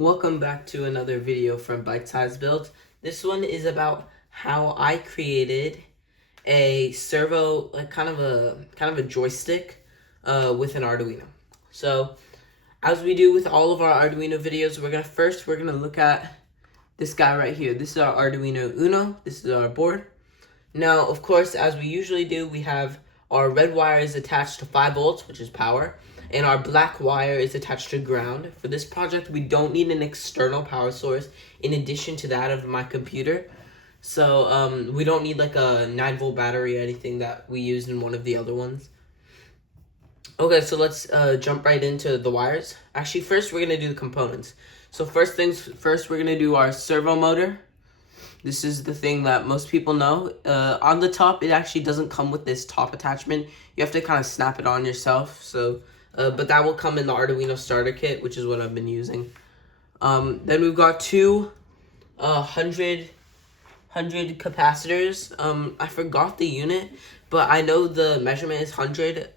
Welcome back to another video from Bite Size Build. This one is about how I created a servo, like kind of a joystick with an Arduino. So as we do with all of our Arduino videos, we're gonna look at this guy right here. This is our Arduino Uno. This is our board. Now, of course, as we usually do, we have our red wire is attached to 5 volts, which is power, and our black wire is attached to ground. For this project, we don't need an external power source in addition to that of my computer. So we don't need like a 9-volt battery or anything that we used in one of the other ones. Okay, so let's jump right into the wires. Actually, first we're going to do the components. So first things first, we're going to do our servo motor. This is the thing that most people know. On the top, it actually doesn't come with this top attachment. You have to kind of snap it on yourself. So, but that will come in the Arduino starter kit, which is what I've been using. Then we've got two 100 capacitors. I forgot the unit, but I know the measurement is 100,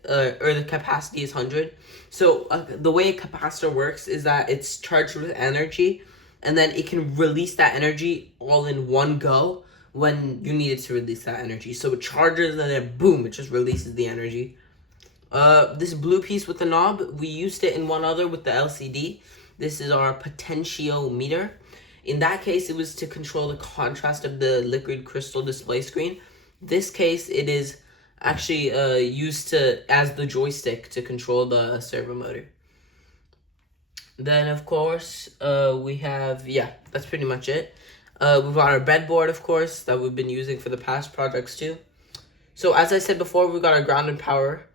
or the capacity is 100. So the way a capacitor works is that it's charged with energy, and then it can release that energy all in one go when you need it to release that energy. So it charges and then boom, it just releases the energy. This blue piece with the knob, we used it in one other with the LCD. This is our potentiometer. In that case, it was to control the contrast of the liquid crystal display screen. This case, it is actually used as the joystick to control the servo motor. Then, of course, we have, that's pretty much it. We've got our breadboard, of course, that we've been using for the past projects too. So, as I said before, we've got our ground and power.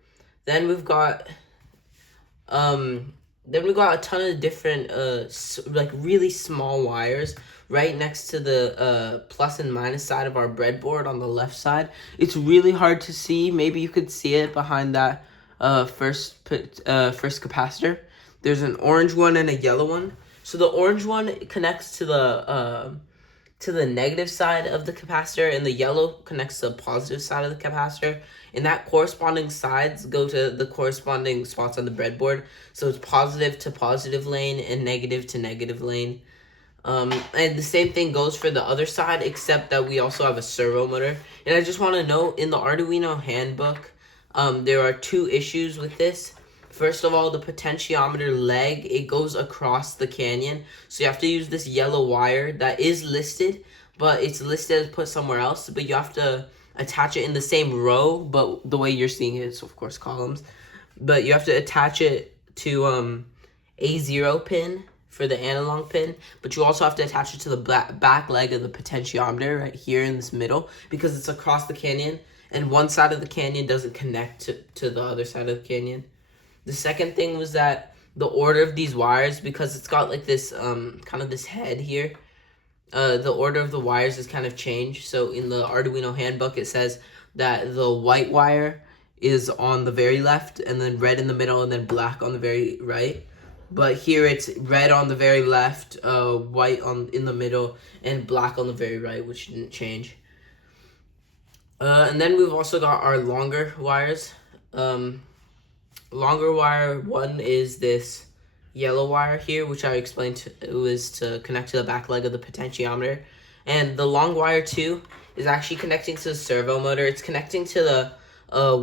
Then we've got a ton of different, like really small wires right next to the plus and minus side of our breadboard on the left side. It's really hard to see. Maybe you could see it behind that first capacitor. There's an orange one and a yellow one. So the orange one connects to the negative side of the capacitor, and the yellow connects to the positive side of the capacitor. And that corresponding sides go to the corresponding spots on the breadboard. So it's positive to positive lane and negative to negative lane. And the same thing goes for the other side, except that we also have a servo motor. And I just want to note, in the Arduino handbook, there are 2 issues with this. First of all, the potentiometer leg, it goes across the canyon. So you have to use this yellow wire that is listed, but it's listed as put somewhere else. But you have to attach it in the same row, but the way you're seeing it is, of course, columns. But you have to attach it to A0 pin for the analog pin, but you also have to attach it to the back leg of the potentiometer right here in this middle, because it's across the canyon, and one side of the canyon doesn't connect to the other side of the canyon. The second thing was that the order of these wires, because it's got like this kind of this head here, the order of the wires is kind of changed. So in the Arduino handbook, it says that the white wire is on the very left, and then red in the middle, and then black on the very right. But here it's red on the very left, white in the middle, and black on the very right, which didn't change. And then we've also got our longer wires. Longer wire 1 is this yellow wire here, which I explained was to connect to the back leg of the potentiometer. And the long wire 2 is actually connecting to the servo motor. It's connecting to the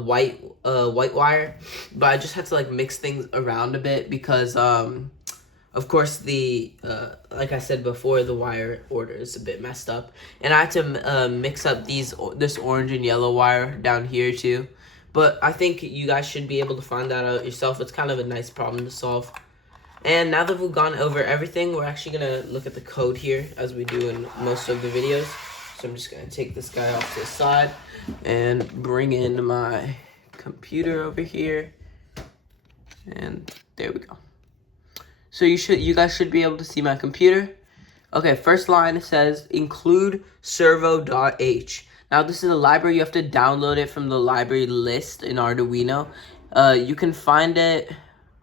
white wire, but I just had to like mix things around a bit because of course the like I said before, the wire order is a bit messed up, and I had to mix up this orange and yellow wire down here too. But I think you guys should be able to find that out yourself. It's kind of a nice problem to solve. And now that we've gone over everything, we're actually going to look at the code here, as we do in most of the videos. So I'm just going to take this guy off to the side and bring in my computer over here. And there we go. So you guys should be able to see my computer. Okay, first line says include servo.h. Now, this is a library. You have to download it from the library list in Arduino. You can find it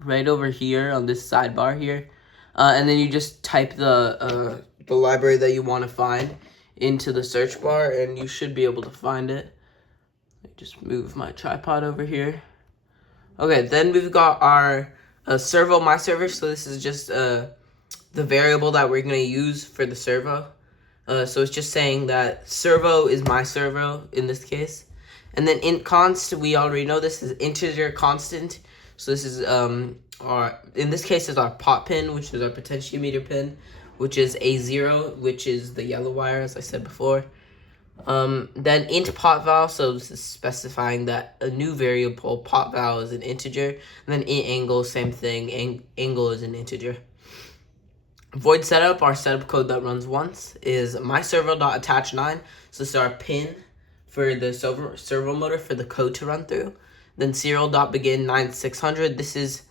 right over here on this sidebar here. And then you just type the library that you want to find into the search bar, and you should be able to find it. Just move my tripod over here. Okay, then we've got our servo, my server. So this is just variable that we're going to use for the servo. So it's just saying that servo is my servo in this case. And then int const, we already know this is integer constant. So this is in this case is our pot pin, which is our potentiometer pin, which is A0, which is the yellow wire, as I said before. Then int pot val, so this is specifying that a new variable pot val is an integer. And then int angle, same thing, angle is an integer. Void setup, our setup code that runs once, is myservo.attach9. So this is our pin for the servo motor for the code to run through. Then serial.begin 9600. This is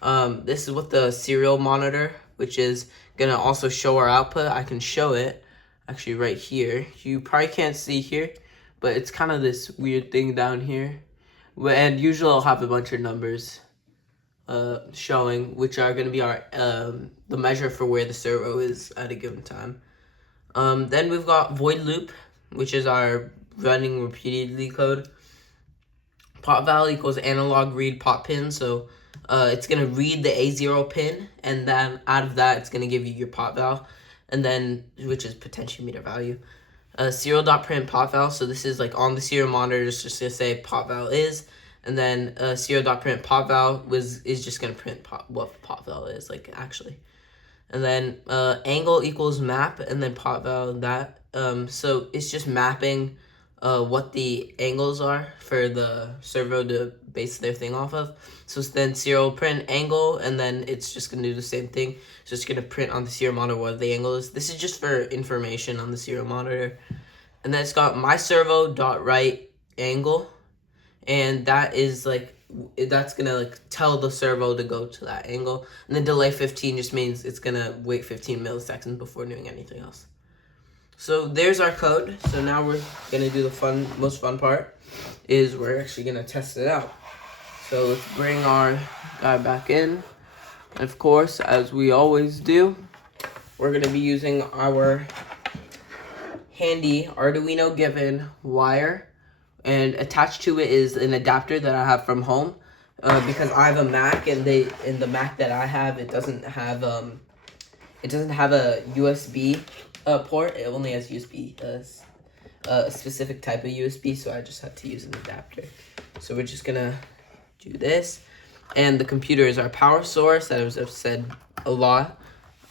what the serial monitor, which is gonna also show our output. I can show it actually right here. You probably can't see here, but it's kind of this weird thing down here. And usually I'll have a bunch of numbers showing, which are going to be our the measure for where the servo is at a given time. Then we've got void loop, which is our running repeatedly code. Pot val equals analog read pot pin, so it's going to read the A0 pin, and then out of that it's going to give you your pot val, and then which is potentiometer value. Serial.print pot val, so this is like on the serial monitor, it's just going to say pot val is. And then serial.print pot val is just going to print what pot val is, like, actually. And then angle equals map, and then pot val that. So it's just mapping what the angles are for the servo to base their thing off of. So then serial print angle, and then it's just going to do the same thing. So it's going to print on the serial monitor what the angle is. This is just for information on the serial monitor. And then it's got myservo.write angle. And that is like, that's gonna like tell the servo to go to that angle. And then delay 15 just means it's gonna wait 15 milliseconds before doing anything else. So there's our code. So now we're gonna do the most fun part, is we're actually gonna test it out. So let's bring our guy back in. And of course, as we always do, we're gonna be using our handy Arduino given wire. And attached to it is an adapter that I have from home, because I have a Mac, and in the Mac that I have, it doesn't have a USB port. It only has USB, a specific type of USB. So I just had to use an adapter. So we're just gonna do this, and the computer is our power source, as I've said a lot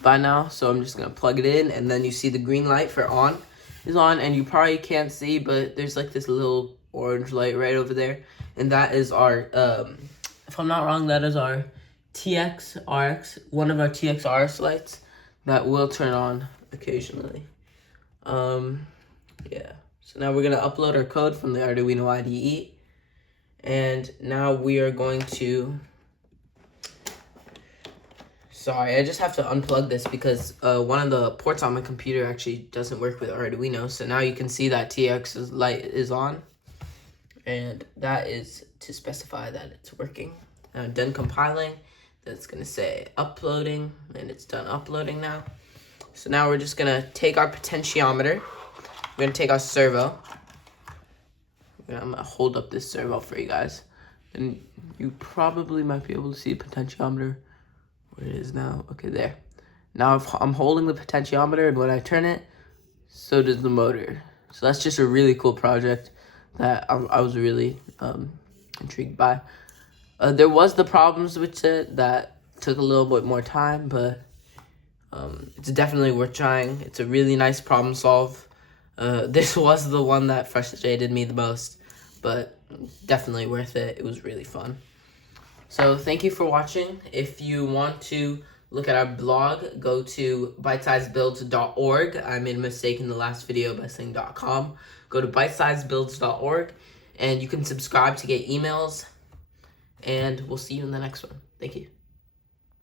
by now. So I'm just gonna plug it in, and then you see the green light for on is on, and you probably can't see, but there's like this little orange light right over there, and that is our if I'm not wrong, that is our TX-RX, one of our TX-RX lights that will turn on occasionally. Yeah, so now we're gonna upload our code from the Arduino IDE, and now we are going to, sorry, I just have to unplug this because one of the ports on my computer actually doesn't work with Arduino. So now you can see that TX's light is on, and that is to specify that it's working. Now done compiling, that's gonna say uploading, and it's done uploading now. So now we're just gonna take our potentiometer, we're gonna take our servo, I'm gonna hold up this servo for you guys, and you probably might be able to see a potentiometer. Where it is now. Okay, there. Now I'm holding the potentiometer, and when I turn it, so does the motor. So that's just a really cool project that I was really intrigued by. There was the problems with it that took a little bit more time, but it's definitely worth trying. It's a really nice problem solve. This was the one that frustrated me the most, but definitely worth it. It was really fun. So thank you for watching. If you want to look at our blog, go to bitesizebuilds.org. I made a mistake in the last video by saying .com. Go to bitesizebuilds.org, and you can subscribe to get emails, and we'll see you in the next one. Thank you.